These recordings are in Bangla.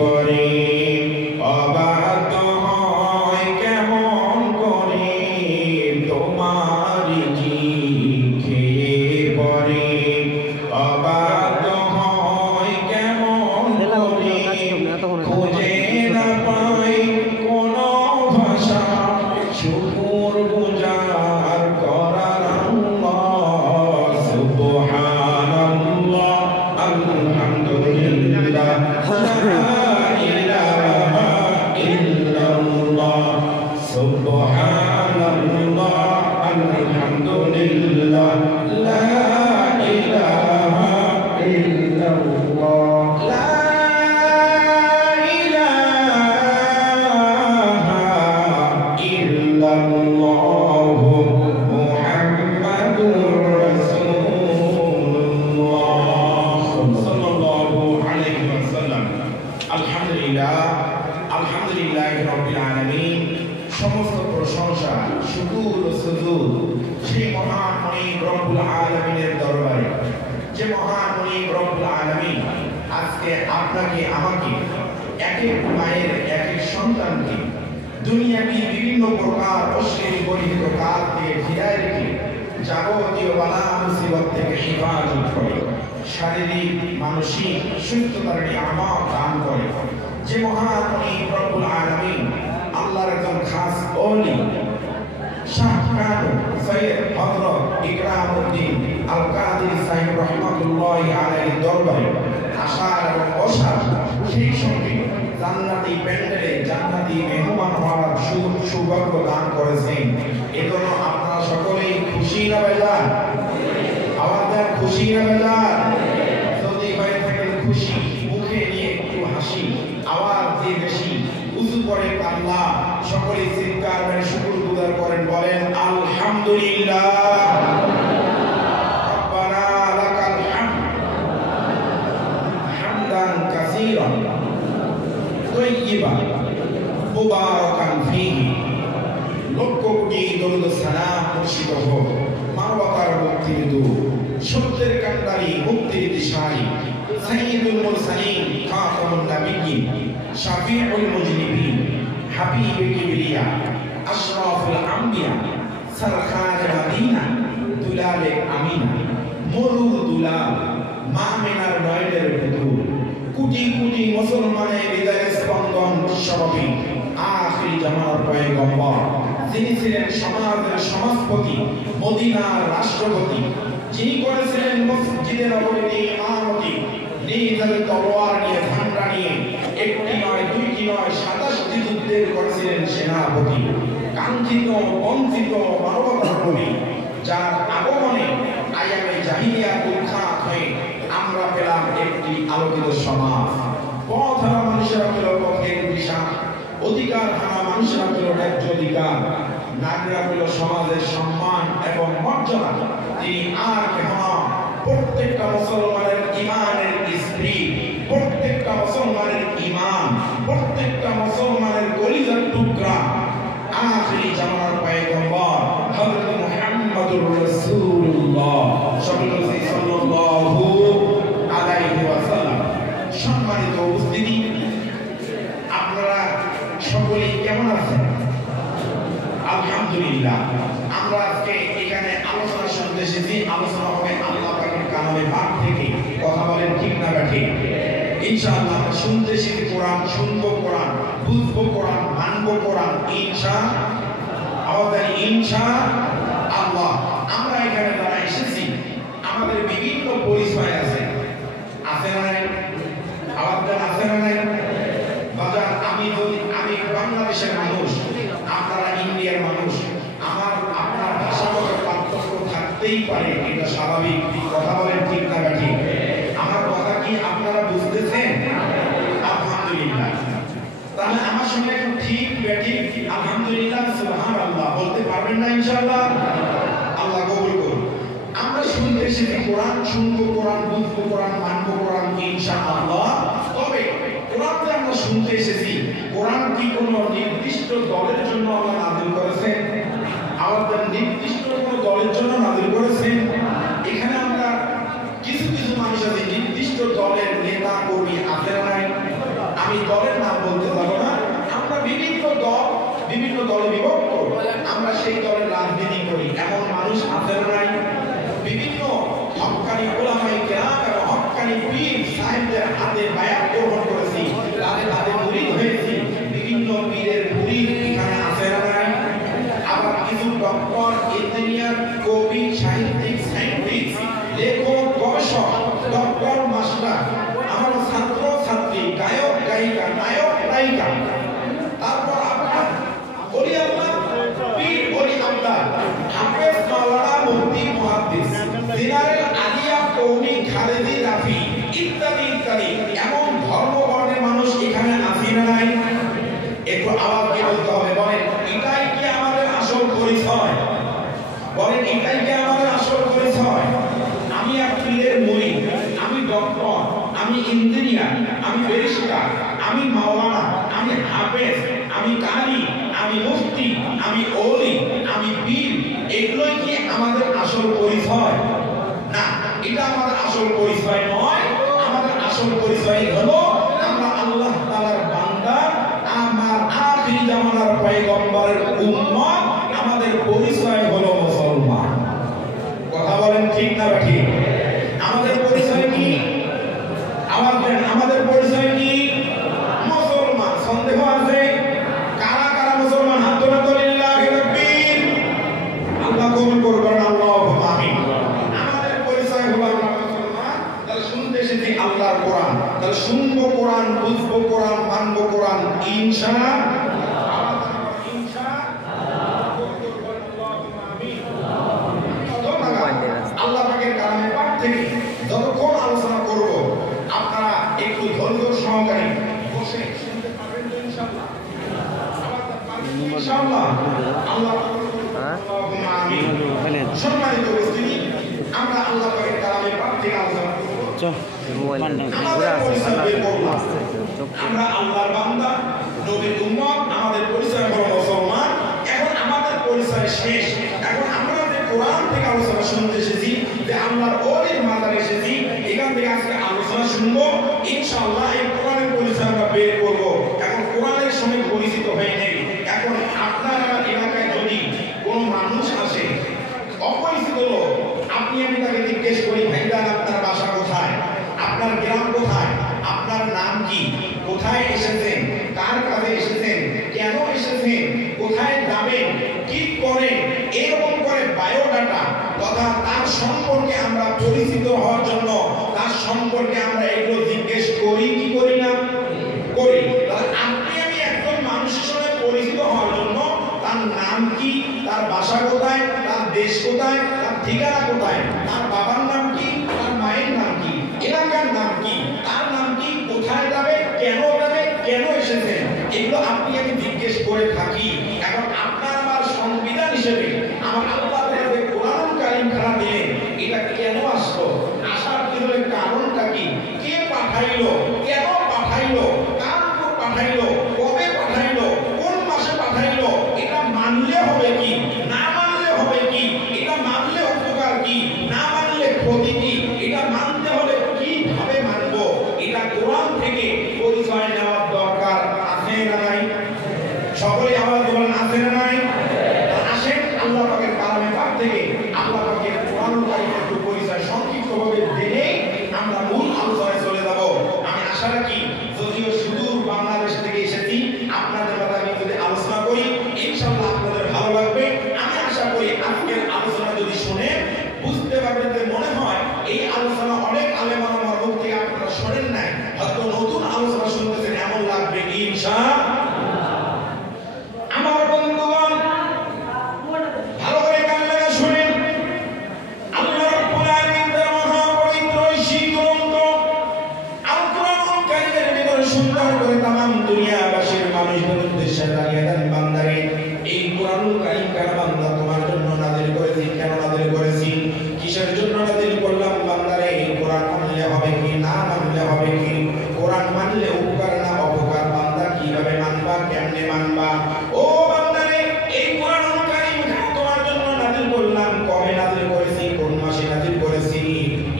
পরে অবাক হয় কেমন করে তোমার চিঠি পরে অবাক হয় কেমন করে খুঁজে না পাই কোনো ভাষা শুকর গুজার করার আল্লাহ সুবহানাল্লাহ আলহামদুলিল্লাহ লা ইলাহা ইল্লাল্লাহ সুবহানাল্লাহ আলহামদুলিল্লাহ লা ইলাহা ইল্লাল্লাহ লা সমস্ত প্রশংসা শুকুর ও সুজুদ সেই মহান মনিব রব্বুল আলামিনের দরবারে, যে মহান মনিব রব্বুল আলামিন আজকে আপনাকে আমাকে এক এক মায়ের এক এক সন্তানকে দুনিয়াবি বিভিন্ন প্রকার অশ্লীল গঠিত কাজ থেকে ফিরায় রেখে যাবতীয় বালা মুসিবত থেকে হেফাজত করে, শারীরিক মানসিক সুস্থতার নিয়ামত দান করে, যে মহান মনিব রব্বুল আলামিন আল্লাহর একজন খাস ওলি শাহ কানু সৈয়দ হযরত ইকরামউদ্দিন আল কাদির সাহেব রাহমাতুল্লাহি আলাইহির দরবারে আসার এবং বসার, সেই সঙ্গে জান্নাতি প্যান্ডেলে জান্নাতি মেহমান হওয়ার সৌভাগ্য দান করেছেন। এজন্য আপনারা সকলেই খুশি না বেজার? আওয়াজ দেন খুশি না বেজার? যদি হয়ে থাকেন খুশি, মুখে নিয়ে একটু হাসি, আওয়াজ দিয়ে বেশি উঁচু করে কান্না, সকলে চিৎকার করে শুকর গুজার করেন, বলেন আলহামদুলিল্লাহ রব্বানা লাকাল হামদ হামদান কাসীরান তাইয়িবান মুবারাকান ফীহি। লক্ষ কোটি দরুদ সালাম বর্ষিত হোক মানবতার মুক্তির দূত, সত্যের কান্ডারি মুক্তির দিশারি, সাইয়্যিদুল মুরসালিন খাতামুন নাবিয়্যিন শাফিউল মুজনিবিন হাবিবে কিবরিয়া আশরাফুল আম্বিয়া সরকারে মদিনা দুলালে আমিনা মরুর দুলাল মামিনার নয়নের পুতুল, কোটি কোটি মুসলমানের হৃদয়ের স্পন্দন বিশ্বব্যাপী আখিরি জামানার পয়গম্বর, যিনি ছিলেন সমাজের সমাজপতি, মদিনার রাষ্ট্রপতি, যিনি করেছিলেন মসজিদে নববীতে ইমামতি, নিজ তলোয়ার নিয়ে ঝান্ডা নিয়ে একটি নয় দুইটি নয় 27টি যুদ্ধের করেছিলেন সেনাপতি, কাঙ্ক্ষিত বঞ্চিত মানবতার কবি, যার আগমনে আয়ামে জাহিলিয়া উৎখাত হয়ে আমরা পেলাম একটি আলোকিত সমাজ। পথ হারা মানুষেরা পেল পথের দিশা, অধিকার হারা মানুষেরা পেল ন্যায্য অধিকার, নারীরা পেল সমাজের সম্মান এবং মর্যাদা। তিনি আর কেহ না, প্রত্যেকটা মুসলমানের ইমানের স্ত্রী, প্রত্যেকটা মুসলমানের ইমান, প্রত্যেকটা মুসলমানের কলিজার টুকরা, আখিরি জামানার পয়গম্বর হযরত মুহাম্মদুর রাসূলুল্লাহ সাল্লাল্লাহু আলাইহি ওয়াসাল্লাম। সম্মানিত উপস্থিতি, আপনারা সকলেই কেমন আছেন? আলহামদুলিল্লাহ। আমরা আজকে এখানে আলোচনা শুনতে এসেছি, আলোচনা হবে আল্লাহ পাকের কালামে পাক থেকে। কথা বলেন ঠিক না ঠিক? ইনশাআল্লাহ আমরা শুনতে এসেছি কোরআন, শুনবো কোরআন, বুঝবো কোরআন, মানবো কোরআন ইনশাআল্লাহ। ইনশাআল্লাহ আমরা এখানে যারা এসেছি আমাদের বিভিন্ন পরিচয় আছে, আছে না নাই? আমাদের আছে না নাই? বাজার আমি বাংলাদেশের মানুষ, আপনারা ইন্ডিয়ার মানুষ, আপনার ভাষাগত পার্থক্য থাকতেই পারে, এটা স্বাভাবিক। কথা বলেন ঠিক না ঠিক? আমার কথা কি আপনারা বুঝতেছেন? আলহামদুলিল্লাহ। তাহলে আমার সঙ্গে একটু ঠিক ব্যাঠিক আলহামদুলিল্লাহ সুবহানাল্লাহ বলতে পারবেন না? ইনশাআল্লাহ আল্লাহ কবুল করুন। আমরা শুনতে এসেছি কোরআন, শুনবো কোরআন, বুঝবো কোরআন, মানবো কোরআন ইনশাআল্লাহ। তবে কোরআন যে আমরা শুনতে এসেছি, কোরআন কি কোনো নির্দিষ্ট দলের জন্য আল্লাহ নাযিল করেছেন? আমাদের নির্দিষ্ট কোনো দলের জন্য নাযিল করেছেন? এখানে আমরা কিছু কিছু মানুষ আছে নির্দিষ্ট দলের নেতা কর্মী আছে নাই? আমি মালাইকা, তারপর আপনার ওলি আল্লাহ, পীর ওলি আল্লাহ, হাফেজ মাওলানা মুফতি মুহাদ্দিস, জিনারেল আলিয়া কওমি খালেদি রাফি ইত্যাদি ইত্যাদি এমন ধর্ম বর্ণের মানুষ এখানে আছে না নাই? একটু আওয়াজ দিয়ে বলতে হবে, বলেন এটাই কি আমাদের আসল পরিচয়? বলেন এটাই কি আমাদের আসল পরিচয়? আমি এক পীরের মুরিদ, আমি ডক্টর, আমি ইঞ্জিনিয়ার, আমি ব্যারিস্টার, আমি মাওলানা, আমি হাফেজ, আমি কারি, আমি মুফতি, আমি ওলি, আমি পীর, এগুলোই কি আমাদের আসল পরিচয়? না, এটা আমাদের আসল পরিচয় নয়। আমাদের আসল পরিচয় হলো আমরা আল্লাহ তাআলার বান্দা, আমার আখির জামানার পয়গম্বরের উম্মত। আমাদের পরিচয় হলো মুসলমান। কথা বলেন ঠিক না ঠিক? আমাদের পরিচয় কি? আমাদের পরিচয় কি? মুসলমান। সন্দেহ আছে? কারা কারা মুসলমান? হাত তোলেন তো, লিল্লাহি তাকবীর। আল্লাহ কবুল করবেন, আল্লাহুম্মা আমিন। আমাদের পরিচয় হলো আমরা মুসলমান। তাহলে শুনতে এসেছি আল্লাহর কোরআন, তাহলে শুনবো কোরআন, বুঝবো কোরআন, মানবো কোরআন ইনশাআল্লাহ। আল্লাহ পাকের কালামে পাক থেকে যতক্ষণ আলোচনা করব আপনারা একটু ধৈর্য সহকারে বসে শুনতে পারবেন তো ইনশাআল্লাহ? ইনশাআল্লাহ। আল্লাহ আল্লাহুম্মা আমিন। সম্মানিত উপস্থিতি, আমরা আল্লাহ পাকের কালামে পাক থেকে আলোচনা করব। আমরা আল্লাহর বান্দা, নবীর উম্মত, আমাদের পরিচয় হলো মুসলমান। এখন আমাদের পরিচয় শেষ। এখন আমরা কোরআন থেকে আলোচনা শুনতে এসেছি, যে আল্লাহর ওলির মাজারে এসেছি, এখান থেকে আজকে আলোচনা শুনবো ইনশাআল্লাহ। এই কোরআনের পরিচয় আমরা বের করব। এখন কোরআনের সঙ্গে পরিচিত হয়ে নেই। এখন আপনার এলাকায় যদি কোনো মানুষ আসে অপরিচিত লোক, আপনি আমি তাকে জিজ্ঞেস করি, ভাইজান আপনার বাসা কোথায়, আপনার গ্রাম কোথায়, আপনার নাম কি, কোথায় এসেছেন, কার কাজে এসেছেন, কেন এসেছেন, কোথায় যাবেন, কি করেন, এরকম করে বায়োডাটা তথা তার সম্পর্কে আমরা পরিচিত হওয়ার জন্য তার সম্পর্কে আমরা এগুলো জিজ্ঞেস করি কি করি না? করি। তাহলে আপনি আমি একজন মানুষের সঙ্গে পরিচিত হওয়ার জন্য তার নাম কি, তার বাসা কোথায়, তার দেশ কোথায়, তার ঠিকানা কোথায়, তার বাবার নাম কি, তার মায়ের নাম কি, এলাকার নাম কি, তার নাম কি, কোথায় যাবে, কেন এসেছেন, এগুলো আপনি আমি জিজ্ঞেস করে থাকি। এখন আপনার আমার সংবিধান হিসেবে আমার আল্লাহ তাআলা কোরআনুল কারীম খানা দিলেন, এটা কেন আসলো, আসার পিছনে কারণটা কি, কে পাঠাইলো, কেন পাঠাইলো, কার উপর পাঠাইলো, কবে পাঠাইলো, কোন মাসে পাঠাইলো, এটা মানলে হবে কি, না মানলে হবে কি, এটা মানলে উপকার কি, না মানলে ক্ষতি কি, এটা মানতে হলে কিভাবে মানবো, এটা কোরআন থেকে পরিচয় নেওয়ার দরকার আছে না নাই? সকলে আওয়াজ বলেন আছে না নাই? আসেন আল্লাহ পাকের কালামে পাক থেকে আল্লাহ পাকের কোরআনুল কারীমের একটু পরিচয় সংক্ষিপ্তভাবে জেনে আমরা মূল আলোচনায় চলে যাব। আমি আশা রাখি, যদিও সুদূর বাংলাদেশ থেকে এসেছি, আপনাদের কথা আমি যদি আলোচনা করি ইনশাআল্লাহ আপনাদের ভালো লাগবে। আমি আশা করি আজকের আলোচনা যদি শুনে বুঝতে পারবেন যে মনে হয় এই আলোচনা অনেক আলেম ওলামার মুখ থেকে আপনারা শোনেন নাই, হয়তো নতুন আলোচনা শুনতেছেন, এমন লাগবে ইনশাআল্লাহ। আমার বন্ধুগণ ভালো করে কান লাগা শুনেন। আল্লাহ রাব্বুল আলামিন তার মহাপবিত্র শীত গ্রন্থ আল কোরআনুল কারীমের ভিতরে সুন্দর করে तमाम দুনিয়াবাসীর মানুষদের উদ্দেশ্যে জানিয়ে দেন, বান্দারে এই কোরআনুল কারীম কারা বান্দা তোমার জন্য নাযিল করেছি। কেন নাযিল করেছি, কিসের জন্য নাযিল করলাম? বান্দারে এই কোরআন মানলে হবে কি, না মানলে হবে কি, কোরআন মানলে উপকার না অপকার, বান্দা কিভাবে মানবা, কেমনে মানবা। ও বান্দারে এই কোরআনুল কারীম তোমার জন্য নাযিল করলাম, কবে নাযিল করেছি, কোন মাসে নাযিল করেছি,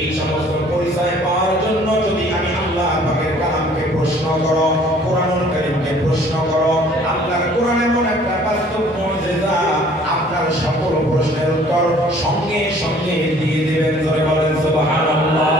এই সমস্ত পরিচয় পাওয়ার জন্য যদি আমি আল্লাহ পাকের কালামকে প্রশ্ন করো, কোরআনুল কারীমকে প্রশ্ন করো, আল্লাহর কোরআন এমন একটা বাস্তব মুজিজা, আপনার সকল প্রশ্নের উত্তর সঙ্গে সঙ্গে দিয়ে দেবেন। জোরে বলেন সুবহানাল্লাহ।